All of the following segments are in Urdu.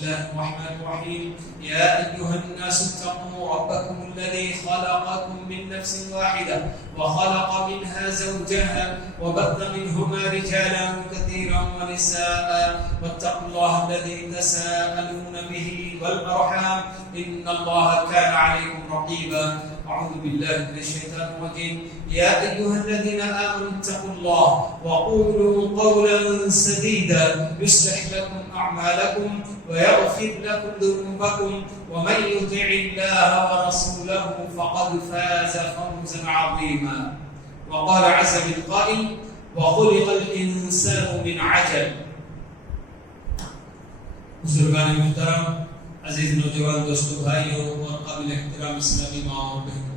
الله الرحمن الرحيم يا أيها الناس اتقوا ربكم الذي خلقكم من نفس واحدة وخلق منها زوجها وبث منهما رجالا كثيرا ونساء واتقوا الله الذي تساءلون به والأرحام إن الله كان عليكم رقيبا. أعوذ بالله من الشيطان الرجيم. يا أيها الذين آمنوا اتقوا الله وقولوا قولا سديدا يصلح لكم أعمالكم ويغفر لكم ذنوبكم ومن يطع الله ورسوله فقد فاز فوزا عظيما. وقال عز من قائل وخلق الإنسان من عجل. بزرگان محترم، عزیز نوجوان دوستو، بھائیوں اور قابل احترام اسلامی ماں اور بہنوں،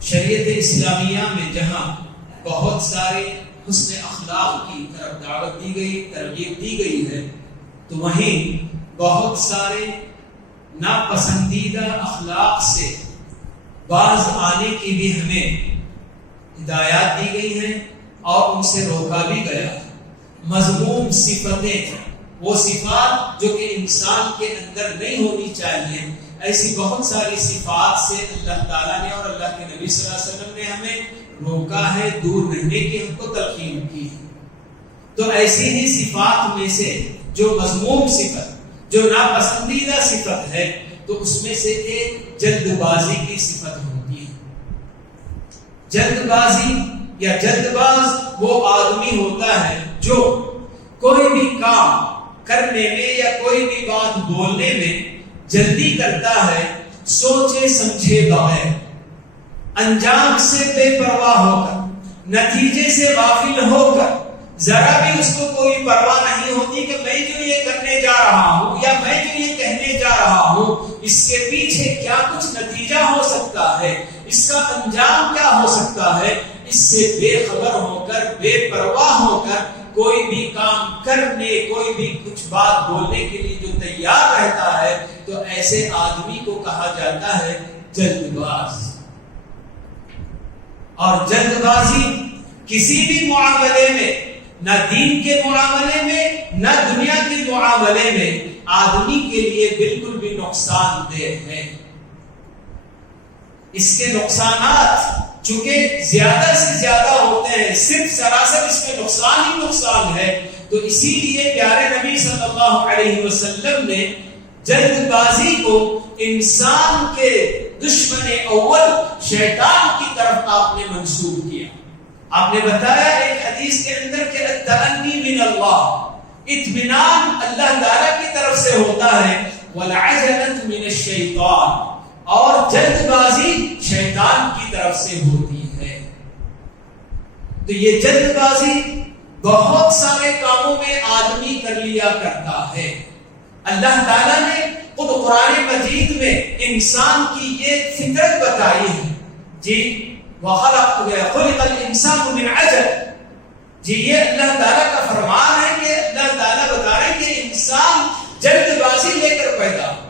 شریعت اسلامیہ میں جہاں بہت سارے حسن اخلاق کی طرف دعوت دی گئی، ترغیب دی گئی ہے، تو وہیں بہت سارے ناپسندیدہ اخلاق سے باز آنے کی بھی ہمیں ہدایات دی گئی ہیں اور ان سے روکا بھی گیا. مذموم صفتیں، وہ صفات جو کہ انسان کے اندر نہیں ہونی چاہیے، ایسی بہت ساری صفات سے اللہ تعالیٰ نے اور اللہ کے نبی صلی اللہ علیہ وسلم نے ہمیں روکا ہے، دور رہنے کی ہم کو تلقین کی ہے. تو ایسی ہی صفات میں سے جو مذموم صفت، جو ناپسندیدہ صفت ہے، تو اس میں سے ایک جلد بازی کی صفت ہوتی ہے. جلد بازی یا جلد باز وہ آدمی ہوتا ہے جو کوئی بھی کام کرنے میں یا کوئی بھی بات بولنے میں جلدی کرتا ہے، سوچے سمجھے بغیر، انجام سے بے پرواہ ہو کر، نتیجے سے غافل ہو کر، ذرا بھی اس کو کوئی پرواہ نہیں ہوتی کہ میں جو یہ کرنے جا رہا ہوں یا میں جو یہ کہنے جا رہا ہوں اس کے پیچھے کیا کچھ نتیجہ ہو سکتا ہے، اس کا انجام کیا ہو سکتا ہے، اس سے بے خبر ہو کر، بے پرواہ ہو کر کوئی بھی کام کرنے، کوئی بھی کچھ بات بولنے کے لیے جو تیار رہتا ہے، تو ایسے آدمی کو کہا جاتا ہے جلد باز. اور جلد بازی کسی بھی معاملے میں، نہ دین کے معاملے میں نہ دنیا کے معاملے میں، آدمی کے لیے بالکل بھی نقصان دہ ہے. اس کے نقصانات چونکہ زیادہ سے زیادہ ہوتے ہیں، صرف سراسر اس میں نقصان ہی نقصان ہے، تو اسی لیے پیارے نبی صلی اللہ علیہ وسلم نے جلد بازی کو انسان کے دشمن اول شیطان کی طرف آپ نے منسوب کیا. آپ نے بتایا ایک حدیث کے اندر کہ التأنی من اللہ، اطمینان اللہ تعالیٰ کی طرف سے ہوتا ہے، والعجلۃ من الشیطان، اور جلد بازی شیطان کی طرف سے ہوتی ہے. تو یہ جلد بازی بہت سارے کاموں میں آدمی کر لیا کرتا ہے. اللہ تعالیٰ نے خود قرآن مجید میں انسان کی یہ فطرت بتائی ہے. جی خلق الانسان من عجل، جی یہ اللہ تعالیٰ کا فرمان ہے کہ اللہ تعالیٰ بتا رہے ہیں کہ انسان جلد بازی لے کر پیدا ہوا.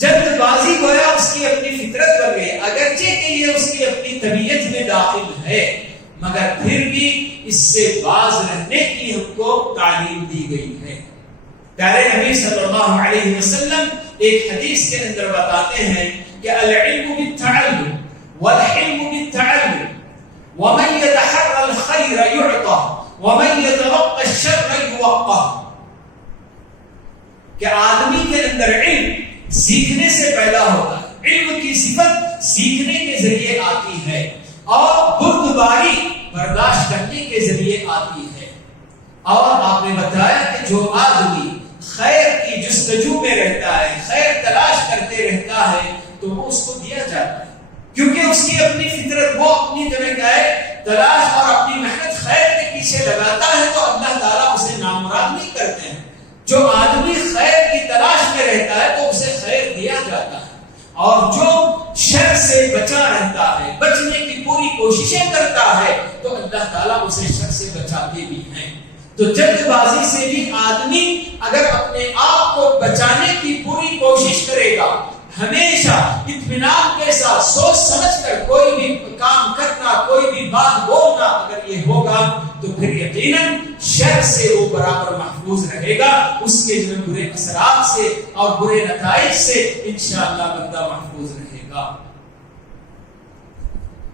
جلد بازی گویا اس کی اپنی فطرت بن گئی، اگرچہ کہ یہ اس کی اپنی طبیعت میں داخل ہے، مگر پھر بھی اس سے باز رہنے کی ہم کو تعلیم دی گئی ہے. پیارے نبی صلی اللہ علیہ وسلم ایک حدیث کے اندر بتاتے ہیں کہ العلم بالتعلم والحلم بالتعلم ومن يتحرى الخير يعطى ومن يتوقى الشر يوقى. کہ آدمی کے اندر علم سیکھنے سے پیدا ہوتا ہے، علم کی صفت سیکھنے کے ذریعے آتی ہے، اور بردباری برداشت کرنے کے ذریعے آتی ہے. اور آپ نے بتایا کہ جو آدمی خیر کی جستجو میں رہتا ہے، خیر تلاش کرتے رہتا ہے، تو وہ اس کو دیا جاتا ہے، کیونکہ اس کی اپنی فطرت، وہ اپنی طرح کا ہے تلاش اور اپنی محنت خیر کے پیچھے لگاتا ہے، تو اللہ تعالیٰ اسے نامراد نہیں کرتے ہیں. جو آدمی خیر کی تلاش میں رہتا ہے تو اسے خیر دیا جاتا ہے، اور جو شر سے بچا رہتا ہے، بچنے کی پوری کوششیں کرتا ہے، تو اللہ تعالیٰ اسے شر سے بچاتے بھی ہیں. تو جلد بازی سے بھی آدمی اگر اپنے آپ کو بچانے کی پوری کوشش کرے گا، ہمیشہ اطمینان کے ساتھ سوچ سمجھ کر کوئی بھی کام کرنا، کوئی بھی بات بولنا اگر یہ ہوگا تو پھر یقیناً شر سے وہ برابر محفوظ رہے گا، اس کے جو برے اثرات سے اور برے نتائج سے انشاءاللہ بندہ محفوظ رہے گا۔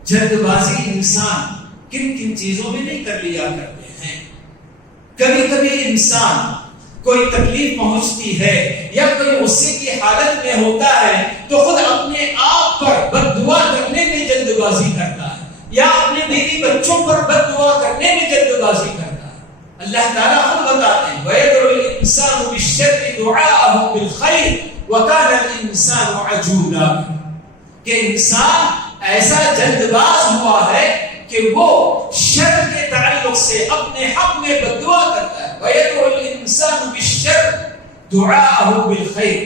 جلد بازی انسان کن کن چیزوں میں نہیں کر لیا کرتے ہیں۔ کبھی کبھی انسان کوئی تکلیف پہنچتی ہے یا کوئی غصے کی حالت میں ہوتا ہے تو خود اپنے آپ پر بد دعا کرنے میں جلد بازی کرتا ہے، یا اپنے بیوی بچوں پر بد دعا کرنے میں جلد بازی کرتا ہے۔ اللہ تعالیٰ خود بتاتے ہیں وَيَدْعُ الْإِنسَانُ بِالشَّرِّ دُعَاءَهُ بِالْخَيْرِ وَكَانَ الْإِنسَانُ عَجُولًا، کہ انسان ایسا جلد باز ہوا ہے کہ وہ شر کے تعلق سے اپنے حق میں بد دعا کرتا ہے۔ وَيَدْعُ الْإِنسَانُ بِالشَّرِّ دُعَاءَهُ بِالْخَيْرِ،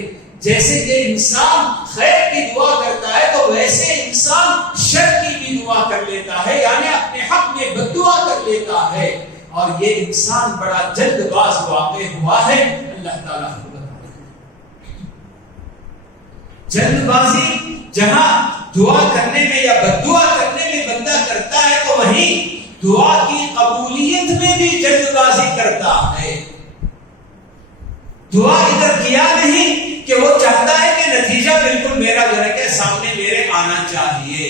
جیسے کہ انسان خیر کی دعا کرتا ہے تو ویسے انسان شر کی بھی دعا کر لیتا ہے، یعنی اپنے حق میں بد دعا کر لیتا ہے، اور یہ انسان بڑا جلد باز واقع ہوا ہے۔ اللہ تعالیٰ کو بتاتے ہیں جلد بازی جہاں دعا کرنے میں یا بد دعا کرنے میں بندہ کرتا ہے تو وہیں دعا کی قبولیت میں بھی جلد بازی کرتا ہے۔ دعا ادھر کیا نہیں کہ وہ چاہتا ہے کہ نتیجہ بالکل میرا گھر کے سامنے میرے آنا چاہیے۔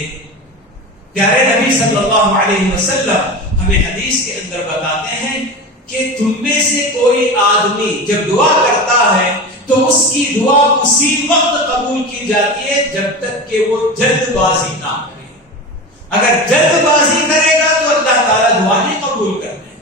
پیارے نبی صلی اللہ علیہ وسلم ہمیں حدیث کے اندر بتاتے ہیں کہ تم میں سے کوئی آدمی جب دعا کرتا ہے تو اس کی دعا اسی وقت قبول کی جاتی ہے جب تک کہ وہ جلد بازی نہ کرے۔ اگر جلد بازی کرے گا تو اللہ تعالیٰ دعا نہیں قبول کرتے۔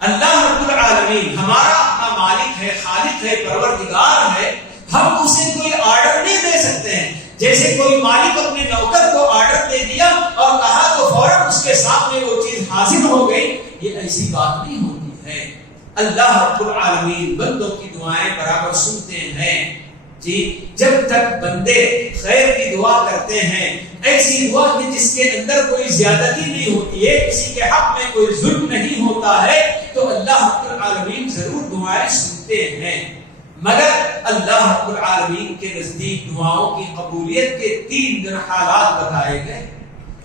اللہ رب العالمین ہمارا اپنا مالک ہے، خالق ہے، پروردگار ہے، ہم اسے کوئی آرڈر نہیں دے سکتے ہیں۔ جیسے کوئی مالک اپنے نوکر کو آرڈر دے دیا اور کہا تو فوراً اس کے سامنے وہ چیز حاصل ہو گئی، یہ ایسی بات نہیں ہوتی ہے۔ اللہ رب العالمین بندوں کی دعائیں برابر سنتے ہیں۔ جی جب تک بندے خیر کی دعا کرتے ہیں، ایسی دعا کہ جس کے اندر کوئی زیادتی نہیں ہوتی ہے، کسی کے حق میں کوئی ظلم نہیں ہوتا ہے، تو اللہ رب العالمین ضرور دعائیں سنتے ہیں۔ مگر اللہ رب العالمین کے نزدیک دعاؤں کی قبولیت کے 3 حالات بتائے گئے۔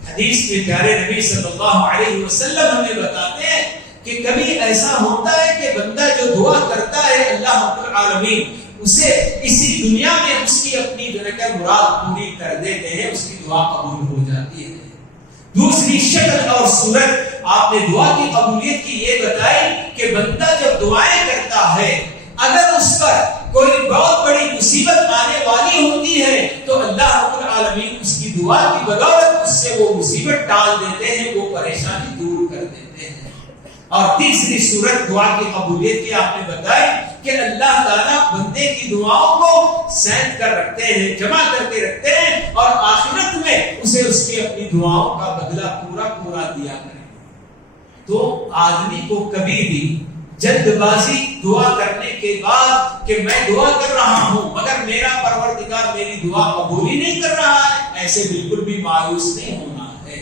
حدیث میں پیارے نبی صلی اللہ علیہ وسلم ہمیں بتاتے ہیں کہ کبھی ایسا ہوتا ہے کہ بندہ جو دعا کرتا ہے اللہ رب العالمین اسے اسی دنیا میں اس کی اپنی مراد پوری کر دیتے ہیں، اس کی دعا قبول ہو جاتی ہے۔ دوسری شکل اور صورت آپ نے دعا کی قبولیت کی یہ بتائی کہ بندہ جب دعائیں کرتا ہے اگر اس پر کوئی بہت بڑی مصیبت آنے والی ہوتی ہے تو اللہ رب العالمین اس کی دعا کی بدولت اس سے وہ مصیبت ٹال دیتے ہیں، وہ پریشانی دور کر دیتے ہیں۔ اور تیسری صورت دعا کی قبولیت کی آپ نے بتائی کہ اللہ تعالیٰ بندے کی دعاؤں کو سینت کر رکھتے ہیں، جمع کر کے رکھتے ہیں، اور آخرت میں اسے اس کی اپنی دعاؤں کا بدلہ پورا دیا کریں۔ تو آدمی کو کبھی بھی جلد بازی دعا کرنے کے بعد کہ میں دعا کر رہا ہوں مگر میرا پروردگار میری دعا قبول ہی نہیں کر رہا ہے، ایسے بالکل بھی مایوس نہیں ہونا ہے۔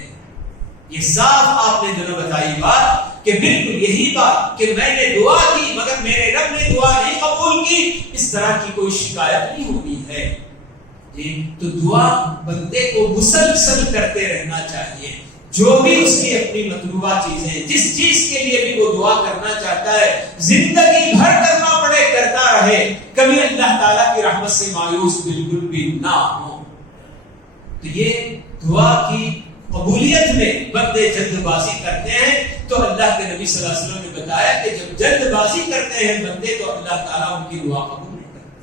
یہ صاف آپ نے جو بتائی بات کہ بالکل یہی بات کہ میں نے دعا کی مگر میرے رب نے دعا نہیں قبول کی، اس طرح کی کوئی شکایت نہیں ہونی ہے۔ تو دعا بندے کو مسلسل کرتے رہنا چاہیے، جو بھی اس کی اپنی مطلوبہ چیزیں، جس چیز کے لیے بھی وہ دعا کرنا چاہتا ہے، زندگی بھر کرنا پڑے کرتا رہے، کبھی اللہ تعالیٰ کی رحمت سے مایوس بالکل بھی نہ ہو۔ تو یہ دعا کی قبولیت میں بندے جلد بازی کرتے ہیں تو اللہ کے نبی صلی اللہ علیہ وسلم نے بتایا کہ جب جلد بازی کرتے ہیں بندے تو اللہ تعالیٰ ان کی دعا قبول نہیں کرتے۔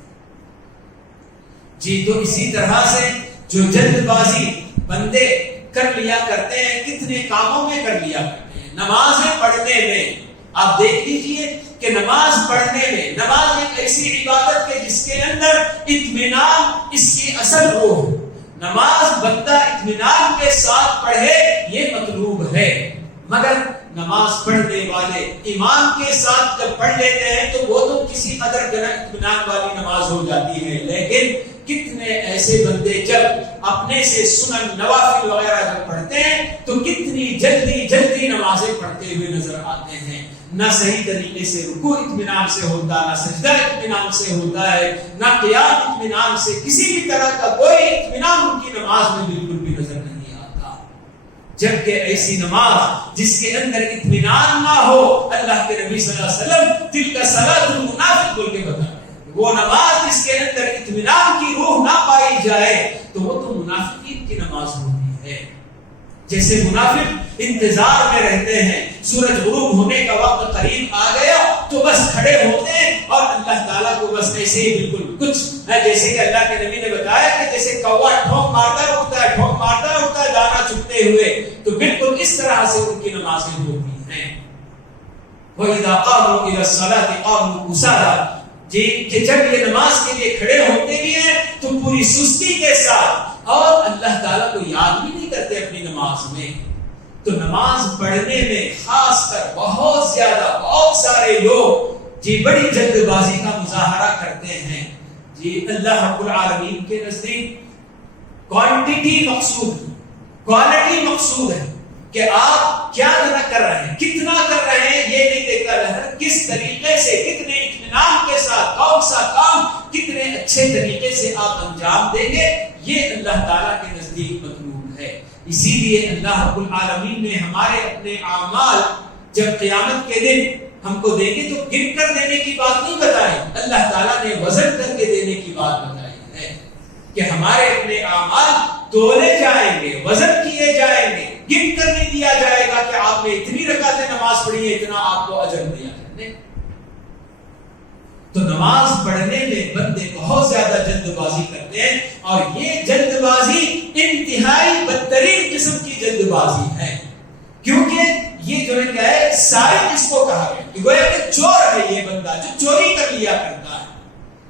جی تو اسی طرح سے جو جلد بازی بندے کر لیا کرتے ہیں، کتنے کاموں میں کر لیا کرتے ہیں۔ نمازیں پڑھنے میں آپ دیکھ لیجئے کہ نماز پڑھنے میں، نماز ایک ایسی عبادت ہے جس کے اندر اطمینان اس کی اصل روح، نماز بندہ اطمینان کے ساتھ پڑھے یہ مطلوب ہے۔ مگر نماز پڑھنے والے ایمان کے ساتھ جب پڑھ لیتے ہیں تو وہ تو کسی قدر اطمینان والی نماز ہو جاتی ہے، لیکن کتنے ایسے بندے جب اپنے سے سنن نوافل وغیرہ جب پڑھتے ہیں تو کتنی جلدی نمازیں پڑھتے ہوئے نظر آتے ہیں۔ نہ صحیح طریقے سے رکوع اطمینان سے ہوتا، نہ سجدہ اطمینان سے ہوتا ہے، نہ قیام اطمینان سے، کسی بھی طرح کا کوئی اطمینان ان کی نماز میں بالکل بھی نظر نہیں آتا۔ جبکہ ایسی نماز جس کے اندر اطمینان نہ ہو، اللہ کے نبی صلی اللہ علیہ وسلم تلک صلاۃ المنافق بول کے بتاتے ہیں، وہ نماز جس کے اندر اطمینان کی روح نہ پائی جائے تو وہ تو منافقین کی نماز ہوتی ہے۔ جیسے منافق انتظار میں رہتے ہیں، سورج غروب ہونے کا وقت قریب آ گیا تو بس کھڑے ہوتے ہیں اور اللہ تعالیٰ کو بس ایسے ہی بالکل کچھ جیسے کہ اللہ کے نبی نے بتایا کہ جیسے کوا ٹھونک مارتا اٹھتا ہے، ٹھونک مارتا اٹھتا ہے دانا چگتے ہوئے، تو بالکل اس طرح سے ان کی نمازیں ہوتی ہیں۔ وَإِذَا قَامُوا إِلَى الصَّلَاةِ قَامُوا كُسَالَىٰ، جی کہ جب یہ نماز کے لیے کھڑے ہوتے بھی ہیں تو پوری سستی کے ساتھ، اور اللہ تعالیٰ کو یاد بھی نہیں کرتے اپنی نماز میں۔ تو نماز پڑھنے میں خاص کر بہت زیادہ بہت سارے لوگ جی بڑی جلد بازی کا مظاہرہ کرتے ہیں۔ جی اللہ رب العالمین کے نزدیک کوانٹٹی مقصود، کوالٹی مقصود ہے کہ آپ کیا کر رہے ہیں، کتنا کر رہے ہیں، یہ نہیں دیکھا رہا کس طریقے سے، کتنے اطمینان کے ساتھ کون سا کام کتنے اچھے طریقے سے آپ انجام دیں گے، یہ اللہ تعالیٰ کے نزدیک مطلوب ہے۔ اسی لیے اللہ رب العالمین نے ہمارے اپنے اعمال جب قیامت کے دن ہم کو دیں گے تو گن کر دینے کی بات نہیں بتائی، اللہ تعالیٰ نے وزن کر کے دینے کی بات بتائی ہے کہ ہمارے اپنے اعمال تولے جائیں گے، وزن کیے جائیں گے، گن کر نہیں دیا جائے گا کہ آپ نے اتنی رکعتیں نماز پڑھی ہے، اتنا آپ کو اجر دیا جائے۔ تو نماز پڑھنے میں بندے بہت زیادہ جلد بازی کرتے ہیں، اور یہ جلد بازی انتہائی بدترین قسم کی جلد بازی ہے، کیونکہ یہ جو ہے کیا ہے، سارق اس کو کہا گیا کہ گویا کہ چور ہے یہ بندہ جو چوری کر لیا کرتا ہے۔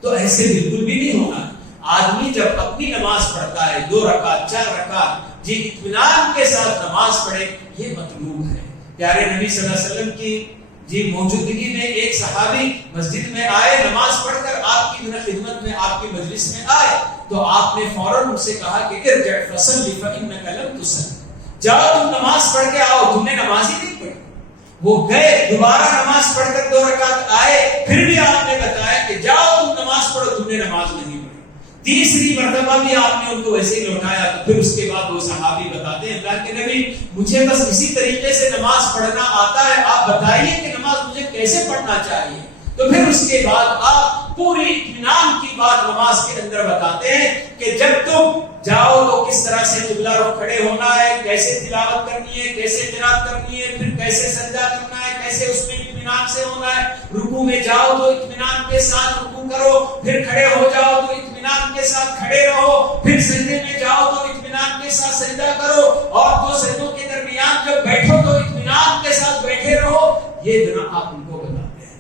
تو ایسے بالکل بھی نہیں ہونا۔ آدمی جب اپنی نماز پڑھتا ہے 2 رکعت 4 رکعت جی اطمینان کے ساتھ نماز پڑھے، یہ مطلوب ہے۔ پیارے نبی صلی اللہ علیہ وسلم کی جی موجودگی میں ایک صحابی مسجد میں آئے، نماز پڑھ کر آپ کی خدمت میں، آپ کی مجلس میں آئے، تو آپ نے فوراً ان سے کہا کہ ارجع فصلی فإنک لم تصلی، جاؤ تم نماز پڑھ کے آؤ، تم نے نماز ہی نہیں پڑھی۔ وہ گئے، دوبارہ نماز پڑھ کر 2 رکعت آئے، پھر بھی آپ نے بتایا کہ جاؤ تم نماز پڑھو، تم نے نماز نہیں پڑھی۔ تیسری مرتبہ بھی آپ نے ان کو ویسے ہی لوٹایا، تو پھر اس کے بعد وہ صحابی بتاتے ہیں اللہ کے نبی مجھے بس اسی طریقے سے نماز پڑھنا آتا ہے، آپ بتائیے کہ نماز مجھے کیسے پڑھنا چاہیے۔ تو پھر اس کے بعد آپ پوری اطمینان کی بات نماز کے اندر بتاتے ہیں کہ جب تم جاؤ تو کس طرح سے قبلہ رخ کھڑے ہونا ہے، کیسے تلاوت کرنی ہے، کیسے قرات کرنی ہے، پھر کیسے سجدہ کرنا ہے، کیسے اس میں اطمینان سے ہونا ہے، رکوع میں جاؤ تو اطمینان کے ساتھ رکوع کرو، پھر کھڑے ہو جاؤ تو اطمینان کے ساتھ کھڑے رہو، پھر سجدے میں جاؤ تو اطمینان کے ساتھ سجدہ کرو، اور 2 سجدوں کے درمیان جب بیٹھو تو اطمینان کے ساتھ بیٹھے رہو۔ یہ جناب آپ ان کو بتاتے ہیں۔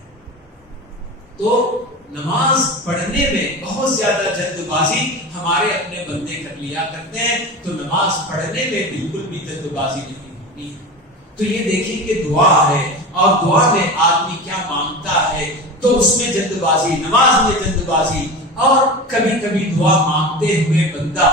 تو نماز پڑھنے میں بہت زیادہ جلد بازی ہمارے اپنے بندے کر لیا کرتے ہیں، تو نماز پڑھنے میں بالکل بھی جلد بازی نہیں ہونی ہے۔ تو یہ دیکھیں کہ دعا ہے، اور دعا میں آدمی کیا مانگتا ہے، تو اس میں جلد بازی، نماز میں جلد بازی، اور کبھی کبھی دعا مانگتے ہوئے بندہ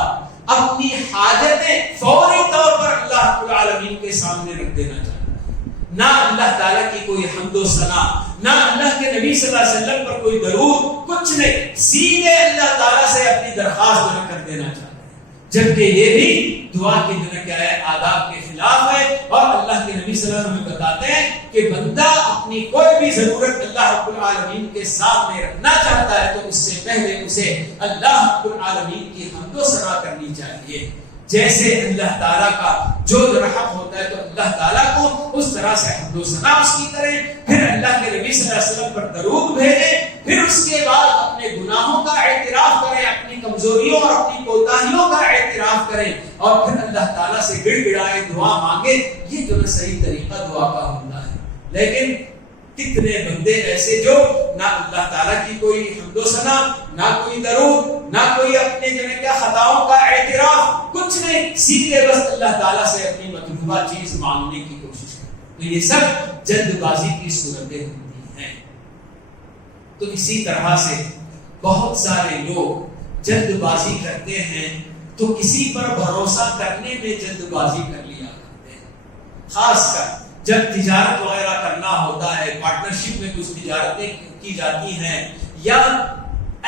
اپنی حاجتیں فوری طور پر اللہ رب العالمین کے سامنے رکھ دینا چاہتا ہے، نہ اللہ تعالیٰ کی کوئی حمد و ثنا، نہ اللہ کے نبی صلی اللہ علیہ وسلم پر کوئی درود، کچھ نہیں، سیدھے اللہ تعالیٰ سے اپنی درخواست جمع کر دینا چاہتا ہے، جبکہ یہ بھی دعا کی جنہیں کیا ہے، آداب کے خلاف ہے۔ اور اللہ کے نبی صلی اللہ علیہ وسلم بتاتے ہیں کہ بندہ اپنی کوئی بھی ضرورت اللہ رب العالمین کے سامنے رکھنا چاہتا ہے تو اس سے پہلے اسے اللہ رب العالمین کی حمد و ثنا کرنی چاہیے۔ جیسے اللہ تعالیٰ کا جو حق ہوتا ہے تو اللہ تعالیٰ کو اس طرح سے حمد و ثنا اس کی کریں، پھر اللہ کے نبی صلی اللہ علیہ وسلم پر درود بھیجیں، پھر اس کے بعد اپنے گناہوں کا اعتراف کریں، اپنی کمزوریوں اور اپنی کوتاہیوں کا اعتراف کریں، اور پھر اللہ تعالیٰ سے گڑ گڑائے دعا مانگے۔ یہ جو صحیح طریقہ دعا کا ہوتا ہے۔ لیکن کتنے بندے ایسے جو نہ اللہ تعالیٰ کی کوئی حمد و ثنا، نہ کوئی درود، نہ کوئی اپنے جو ہے کیا خطاؤں کا اعتراف، کچھ نہیں، سیدھے بس اللہ تعالیٰ سے اپنی مطلوبہ چیز مانگنے کی کوشش کرتے۔ تو یہ سب جلد بازی کی صورتیں ہوتی ہیں۔ تو اسی طرح سے بہت سارے لوگ جلد بازی کرتے ہیں تو کسی پر بھروسہ کرنے میں جلد بازی کر لیا کرتے ہیں، خاص کر جب تجارت وغیرہ کرنا ہوتا ہے، پارٹنرشپ میں کچھ تجارتیں کی جاتی ہیں، یا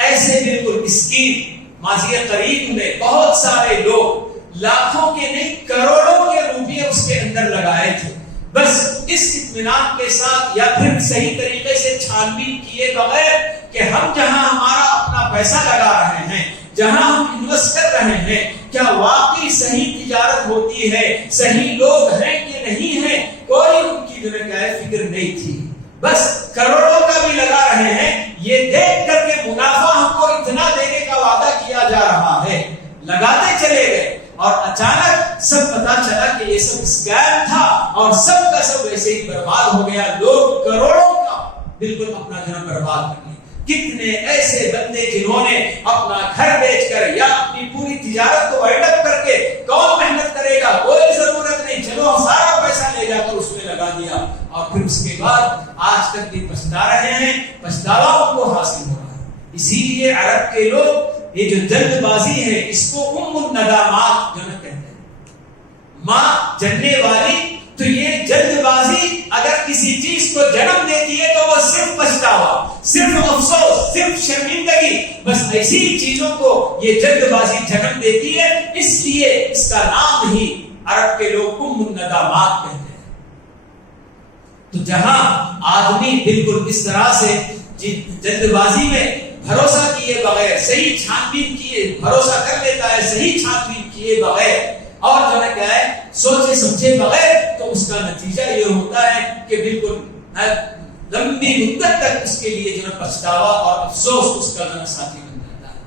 ایسے بالکل اسکیم ماضی قریب میں بہت سارے لوگ لاکھوں کے نہیں کروڑوں کے روپے اس کے اندر لگائے تھے، بس اس اطمینان کے ساتھ یا پھر صحیح طریقے سے چھان بین کیے بغیر کہ ہم جہاں ہمارا اپنا پیسہ لگا رہے ہیں، جہاں ہم انویسٹ کر رہے ہیں، کیا واقعی صحیح تجارت ہوتی ہے، صحیح لوگ ہیں کہ نہیں ہیں، کوئی ان کی جو ہے فکر نہیں تھی. بس کروڑوں کا بھی لگا رہے ہیں، یہ دیکھ کر کے منافع ہم کو اتنا دینے کا وعدہ کیا جا رہا ہے، لگاتے چلے گئے اور اچانک سب پتا چلا کہ یہ سب اسکیم تھا اور سب کا سب ویسے ہی برباد ہو گیا. لوگ کروڑوں کا بالکل اپنا جنم برباد کر لیا. کتنے ایسے بندے جنہوں نے اپنا گھر بیچ کر یا اپنی پوری تجارت کو وائنڈ اپ کر کے، کون محنت کرے گا، کوئی ضرورت نہیں، چلو سارا پیسہ لے جا کر اس میں لگا دیا، اور پھر اس کے بعد آج تک بھی پچھتا رہے ہیں، پچھتاوا ان کو حاصل ہو رہا ہے. اسی لیے عرب کے لوگ یہ جو جلد بازی ہے اس کو الندامات جو کہتے ہیں، ماں جننے والی. تو یہ جلد بازی اگر کسی چیز کو جنم دیتی ہے تو وہ صرف پچھتاوا، صرف افسوس، صرف شرمندگی، بس ایسی چیزوں کو یہ جلد بازی جنم دیتی ہے. اس لیے اس کا نام ہی عرب کے لوگ الندامات کہتے ہیں. تو جہاں آدمی بالکل اس طرح سے جلد بازی میں بھروسہ کیے بغیر، صحیح چھان بین کیے بھروسہ کر لیتا ہے، صحیح چھان بین کیے بغیر اور جو ہے کیا ہے سوچے سمجھے بغیر، تو اس کا نتیجہ یہ ہوتا ہے کہ بالکل لمبی مدت تک اس کے لیے جو ہے پچھتاوا اور افسوس اس کا جو ساتھی بن جاتا ہے.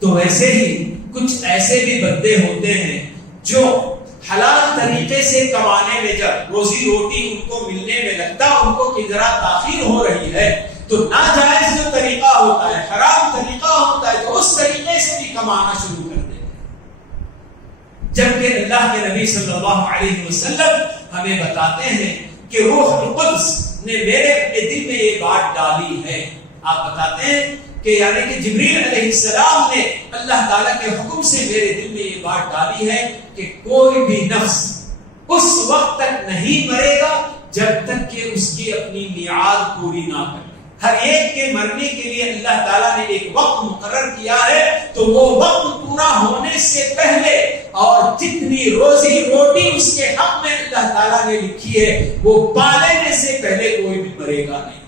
تو ویسے ہی کچھ ایسے بھی بندے ہوتے ہیں جو حلال طریقے سے کمانے میں جب روزی روٹی ان کو ملنے میں لگتا ان کو کہ ذرا تاخیر ہو رہی ہے، تو ناجائز جو طریقہ ہوتا ہے، حرام طریقہ ہوتا ہے، تو اس طریقے سے بھی کمانا شروع کر دیتے ہیں. جبکہ اللہ کے نبی صلی اللہ علیہ وسلم ہمیں بتاتے ہیں کہ روح القدس نے میرے اپنے دل میں یہ بات ڈالی ہے. آپ بتاتے ہیں کہ یعنی کہ جبریل علیہ السلام نے اللہ تعالیٰ کے حکم سے میرے دل میں یہ بات ڈالی ہے کہ کوئی بھی نفس اس وقت تک نہیں مرے گا جب تک کہ اس کی اپنی میعاد پوری نہ کرے. ہر ایک کے مرنے کے لیے اللہ تعالیٰ نے ایک وقت مقرر کیا ہے، تو وہ وقت پورا ہونے سے پہلے اور جتنی روزی روٹی اس کے حق میں اللہ تعالیٰ نے لکھی ہے وہ پا لینے سے پہلے کوئی بھی مرے گا نہیں.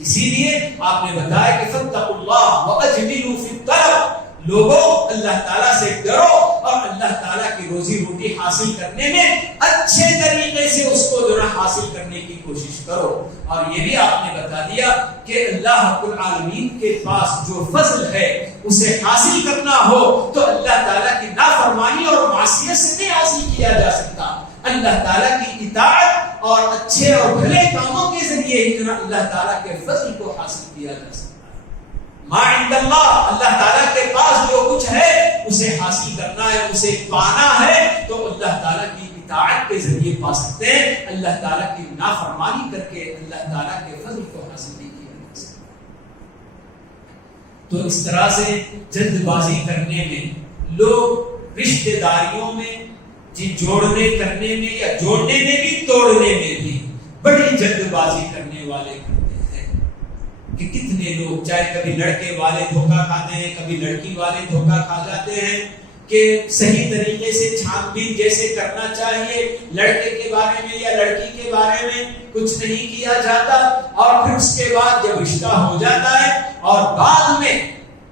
اسی لیے آپ نے بتایا کہ فاتقوا اللہ واجملوا فی الطلب، لوگوں اللہ تعالیٰ سے ڈرو اور اللہ تعالیٰ کی روزی روٹی حاصل کرنے میں اچھے طریقے سے اس کو جو ہے حاصل کرنے کی کوشش کرو. اور یہ بھی آپ نے بتا دیا کہ اللہ رب العالمین کے پاس جو فضل ہے اسے حاصل کرنا ہو تو اللہ تعالیٰ کی نافرمانی اور معصیت سے نہیں حاصل کیا جا سکتا. اللہ تعالیٰ کی اطاعت اور اچھے اور بھلے کاموں کے ذریعے ہی اللہ تعالیٰ کے فضل کو حاصل کیا جا سکتا. ما عند اللہ، اللہ تعالیٰ کے پاس جو کچھ ہے اسے حاصل کرنا ہے، اسے پانا ہے تو اللہ تعالیٰ کی اطاعت کے ذریعے پا سکتے ہیں. اللہ تعالیٰ کی نافرمانی کر کے اللہ تعالیٰ کے فضل کو حاصل نہیں کیا جا سکتا. تو اس طرح سے جلد بازی کرنے میں لوگ رشتہ داریوں میں جوڑنے کرنے میں یا جوڑنے میں بھی توڑنے میں بھی بڑی جلد بازی کرنے والے کرتے ہیں. کہ کتنے لوگ چاہے کبھی لڑکے والے دھوکہ کھاتے ہیں، کبھی لڑکی والے دھوکہ کھا جاتے ہیں کہ صحیح طریقے سے چھان بین جیسے کرنا چاہیے لڑکے کے بارے میں یا لڑکی کے بارے میں کچھ نہیں کیا جاتا، اور پھر اس کے بعد جب رشتہ ہو جاتا ہے اور بعد میں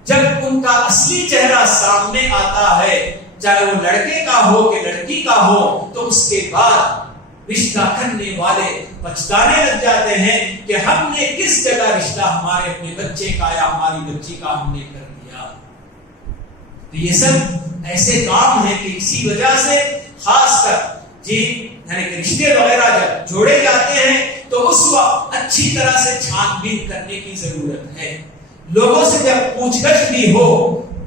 جب ان کا اصلی چہرہ سامنے آتا ہے، چاہے وہ لڑکے کا ہو کہ لڑکی کا ہو، تو اس کے بعد رشتہ کرنے والے پچھتانے لگ جاتے ہیں کہ ہم نے کس جگہ رشتہ ہمارے اپنے بچے کا یا ہماری بچی کا ہم نے کر دیا. تو یہ سب ایسے کام ہیں کہ اسی وجہ سے خاص کر یعنی کہ رشتے وغیرہ جب جوڑے جاتے ہیں تو اس وقت اچھی طرح سے چھان بین کرنے کی ضرورت ہے. لوگوں سے جب پوچھ گچھ بھی ہو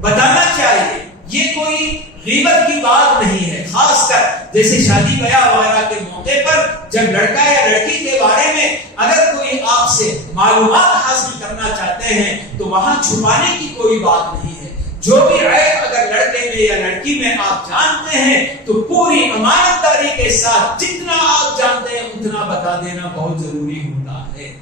بتانا چاہیے، یہ کوئی غیبت کی بات نہیں ہے. خاص کر جیسے شادی بیاہ وغیرہ کے موقع پر جب لڑکا یا لڑکی کے بارے میں اگر کوئی آپ سے معلومات حاصل کرنا چاہتے ہیں تو وہاں چھپانے کی کوئی بات نہیں ہے. جو بھی عیب اگر لڑکے میں یا لڑکی میں آپ جانتے ہیں تو پوری امانت داری کے ساتھ جتنا آپ جانتے ہیں اتنا بتا دینا بہت ضروری ہوتا ہے.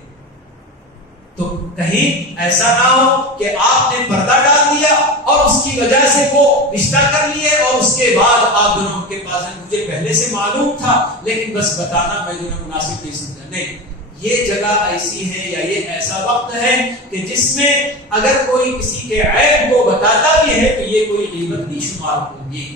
تو کہیں ایسا نہ ہو کہ آپ نے پردہ ڈال دیا اور اس کی وجہ سے وہ رشتہ کر لیے اور اس کے بعد آپ دونوں کے پاس مجھے پہلے سے معلوم تھا لیکن بس بتانا میں جو مناسب نہیں سمجھا. نہیں، یہ جگہ ایسی ہے یا یہ ایسا وقت ہے کہ جس میں اگر کوئی کسی کے عیب کو بتاتا بھی ہے تو یہ کوئی غیبت نہیں شمار ہوگی.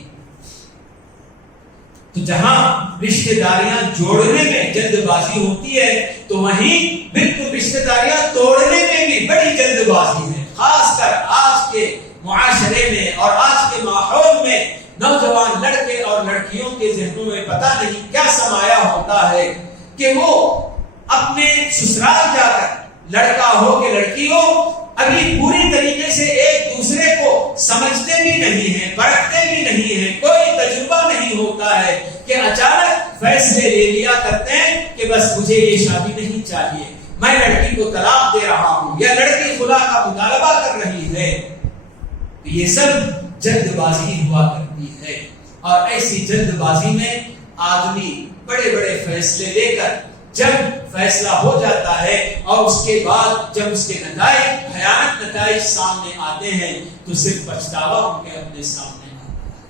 تو جہاں رشتہ داریاں جوڑنے میں جلد بازی ہوتی ہے تو وہیں بالکل رشتہ داریاں توڑنے میں بھی بڑی جلد بازی ہے. خاص کر آج کے معاشرے میں اور آج کے ماحول میں نوجوان لڑکے اور لڑکیوں کے ذہنوں میں پتہ نہیں کیا سمایا ہوتا ہے کہ وہ اپنے سسرال جا کر لڑکا ہو کہ لڑکی ہو ابھی پوری طریقے سے ایک دوسرے کو سمجھتے بھی نہیں ہیں، پرکھتے بھی نہیں ہیں، کوئی تجربہ نہیں ہوتا ہے کہ اچانک فیصلے لے لیا کرتے ہیں کہ بس مجھے یہ شادی نہیں چاہیے، میں لڑکی کو طلاق دے رہا ہوں یا لڑکی خلا کا مطالبہ کر رہی ہے. یہ سب جلد بازی ہوا کرتی ہے اور ایسی جلد بازی میں آدمی بڑے بڑے فیصلے لے کر جب فیصلہ ہو جاتا ہے اور اس کے بعد جب اس کے نتائج بھیانک نتائج سامنے آتے ہیں تو صرف پچھتاوا ان کے اپنے سامنے آتا ہے.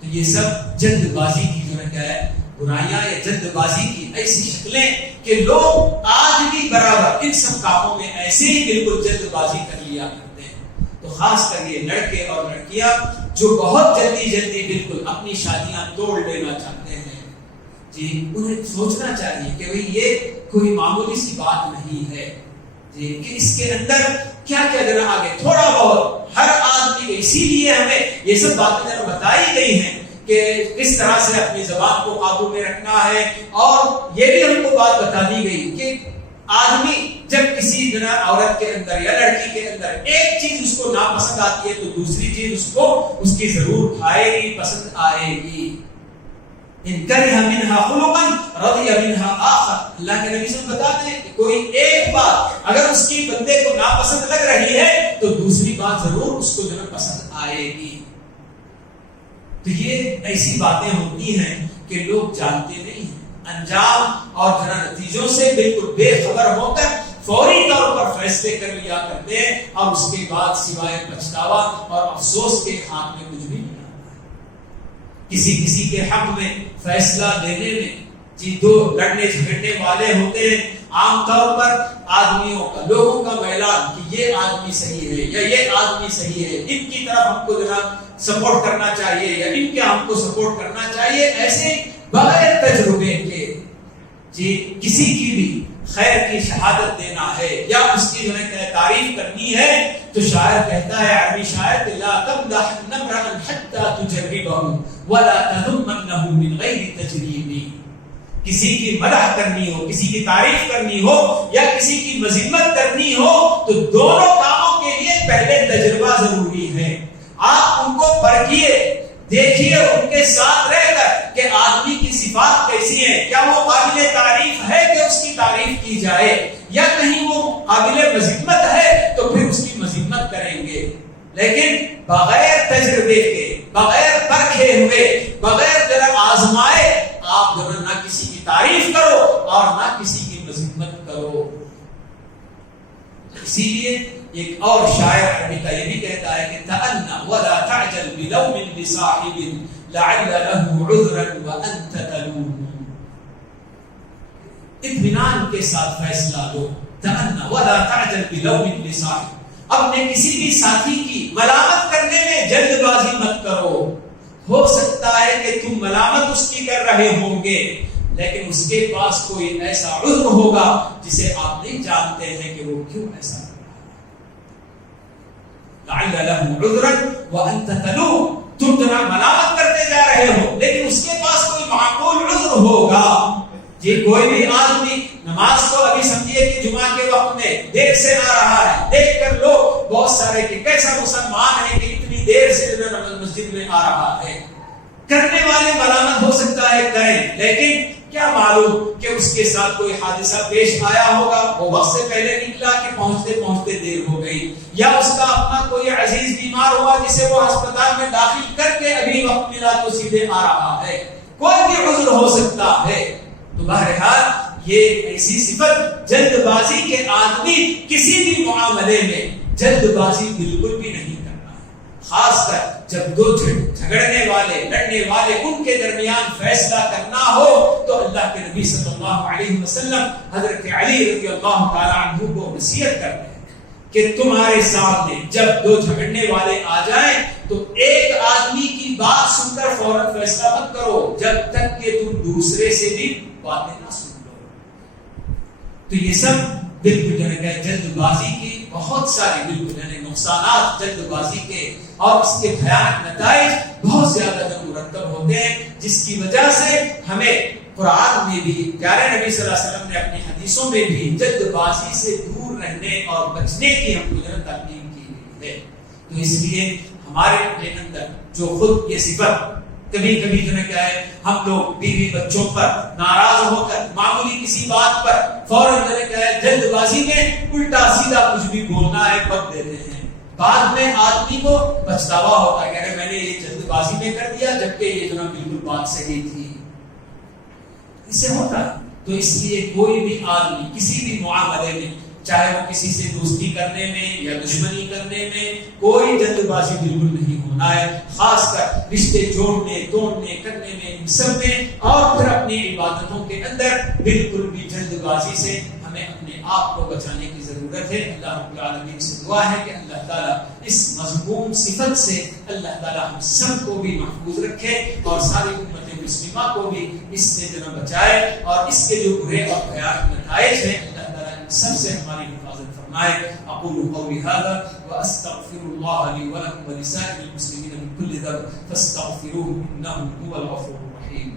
تو یہ سب جلد بازی کی جو ہے برائیاں یا جلد بازی کی ایسی شکلیں کہ لوگ آج بھی برابر ان سب کاموں میں ایسے ہی بالکل جلد بازی کر لیا کرتے ہیں. تو خاص کر یہ لڑکے اور لڑکیاں جو بہت جلدی بالکل اپنی شادیاں توڑ لینا چاہتے ہیں جی انہیں سوچنا چاہیے کہ بھئی یہ کوئی معمولی سی بات نہیں ہے جی کہ اس کے اندر کیا جنا آگے تھوڑا بہت ہر آدمی. اسی لیے ہمیں یہ سب باتیں ذرا بتائی گئی ہیں کہ کس طرح سے اپنی زبان کو قابو میں رکھنا ہے. اور یہ بھی ہم کو بات بتا دی گئی کہ آدمی جب کسی عورت کے اندر یا لڑکی کے اندر ایک چیز اس کو ناپسند آتی ہے تو دوسری چیز اس کو اس کی ضرور کھائے گی، پسند آئے گی. ان کرہ منہا خلقا رضی منہا آخر. اللہ کے نبی صلی اللہ علیہ وسلم بتاتے ہیں کہ کوئی ایک بات اگر اس کی بندے کو ناپسند لگ رہی ہے تو دوسری بات ضرور اس کو جو پسند آئے گی. تو یہ ایسی باتیں ہوتی ہیں کہ لوگ جانتے نہیں ہیں، انجام اور نتیجوں سے بالکل بے خبر ہو کر فوری طور پر فیصلے کر لیا کرتے ہیں اور اس کے بعد سوائے پچھتاوا اور افسوس کے ہاتھ میں کچھ بھی نہیں. کسی کے حق میں فیصلہ لینے میں جی دو لڑنے جھگڑنے والے ہوتے ہیں عام طور پر آدمیوں کا لوگوں کا میلان کہ یہ آدمی صحیح ہے یا یہ آدمی صحیح ہے، ان کی طرف ہم کو جناب سپورٹ کرنا چاہیے یا ان کے ہم کو سپورٹ کرنا چاہیے. ایسے بغیر تجربے کے جی کسی کی بھی خیر کی شہادت دینا ہے یا اس کی جو ہے تعریف کرنی ہے تو شاعر کہتا ہے، عربی شاعر کہ لا تمدح نمرا حتى تجربه ولا تذمنه من غیر تجریب. کسی کی مدح کرنی ہو، کسی کی تعریف کرنی ہو یا کسی کی مذمت کرنی ہو تو دونوں کاموں کے لیے پہلے تجربہ ضروری ہے. آپ ان کو پرکھیے، دیکھیے ان کے ساتھ رہ کر کہ آدمی کی صفات کیسی ہے، کیا وہ قابل تعریف ہے کہ اس کی تعریف کی جائے یا کہیں وہ قابل مذمت ہے تو پھر اس کی مذمت کریں گے. لیکن بغیر تجربے کے، بغیر پرکھے ہوئے، بغیر ذرا آزمائے آپ ذرا نہ کسی کی تعریف کرو اور نہ کسی کی مذمت کرو. اسی لیے ایک اور شاعر عربی کا یہ بھی کہتا ہے کہ تأنى ولا تعجل بلوم لصاحب لعل له عذرا وانت تلوم. اطمینان کے ساتھ فیصلہ لو. تأنى ولا تعجل بلوم لصاحب. اپنے کسی بھی ساتھی کی ملامت کرنے میں جلد بازی مت کرو. ہو سکتا ہے کہ تم ملامت اس کی کر رہے ہوں گے لیکن اس کے پاس کوئی ایسا عذر ہوگا جسے آپ نہیں جانتے ہیں کہ وہ کیوں ایسا کر رہا ہے. لعل له عذرا وانت تلوم. تم تو ملامت کرتے جا رہے ہو لیکن اس کے پاس کوئی معقول عذر ہوگا. جی کوئی بھی آدمی نماز کو ابھی سمجھیے کہ جمعہ کے وقت میں دیر سے آ رہا ہے، دیکھ کر لوگ بہت سارے کہ کیسا مسلمان ہے کہ اتنی دیر سے مسجد میں آ رہا ہے. کرنے والے ملامت ہو سکتا ہے کریں لیکن کیا معلوم کہ اس کے ساتھ کوئی حادثہ پیش آیا ہوگا، وہ وقت سے پہلے نکلا کہ پہنچتے پہنچتے دیر ہو گئی، یا اس کا اپنا کوئی عزیز بیمار ہوا جسے وہ ہسپتال میں داخل کر کے ابھی وقت ملا تو سیدھے آ رہا ہے، کوئی بھی عذر ہو سکتا ہے۔ تو بہرحال یہ ایسی صفت جلد بازی کے آدمی کسی بھی معاملے میں جلد بازی بالکل بھی نہیں کرنا ہے، خاص کر جب دو جھگڑنے والے لڑنے والے ان کے درمیان فیصلہ کرنا ہو تو اللہ کے نبی صلی اللہ علیہ وسلم حضرت علی رضی اللہ تعالی عنہ کو نصیحت کرتے ہیں کہ تمہارے سامنے جب دو جھگڑنے والے آ جائیں تو ایک آدمی کی بات سن کر فوراً فیصلہ مت کرو جب تک کہ تم دوسرے سے بھی باتیں نہ سن لو۔ تو یہ سب بالکل جلد بازی کی بہت ساری بالکل نقصانات جلد بازی کے اور اس کے بھیانک نتائج بہت زیادہ مرتب ہوتے ہیں، جس کی وجہ سے ہمیں قرآن میں بھی پیارے نبی صلی اللہ علیہ وسلم نے اپنی حدیثوں میں بھی جلد بازی سے دور رہنے اور بچنے کی ہم کو تلقین کی گئی ہے۔ تو اس لیے ہمارے اندر جو خود یہ صفت کبھی کبھی کیا ہے، ہم لوگ بیوی بچوں پر ناراض ہو کر معمولی کسی بات پر فوراً کیا ہے جلد بازی میں الٹا سیدھا کچھ بھی بولنا ہے بک دیتے ہیں، بعد میں آدمی کو پچھتاوا ہوتا ہے کہ میں نے یہ جلد بازی میں کر دیا جبکہ یہ بالکل بات صحیح تھی۔ اس سے ہوتا ہے۔ تو اس لیے کوئی بھی آدمی کسی بھی معاملے میں چاہے وہ کسی سے دوستی کرنے میں یا دشمنی کرنے میں کوئی جلد بازی بالکل نہیں ہونا ہے، خاص کر رشتے جوڑنے توڑنے کرنے میں ان سب میں، اور پھر اپنی عبادتوں کے اندر بالکل بھی جلد بازی سے ہمیں اپنے آپ کو بچانے کی ضرورت ہے۔ اللہ رب العالمین سے دعا ہے کہ اللہ تعالیٰ اس مذموم صفت سے اللہ تعالیٰ ہم سب کو بھی محفوظ رکھے اور ساری امت مسلمہ کو بھی اس سے بچائے، اور اس کے جو برے اور بھیانک نتائج ہیں اللہ تعالیٰ ان سب سے ہماری حفاظت فرمائے۔ اقول قولی ھذا واستغفر الله لي ولكم ولسائر المسلمين من كل ذنب فاستغفروه انه هو الغفور الرحيم۔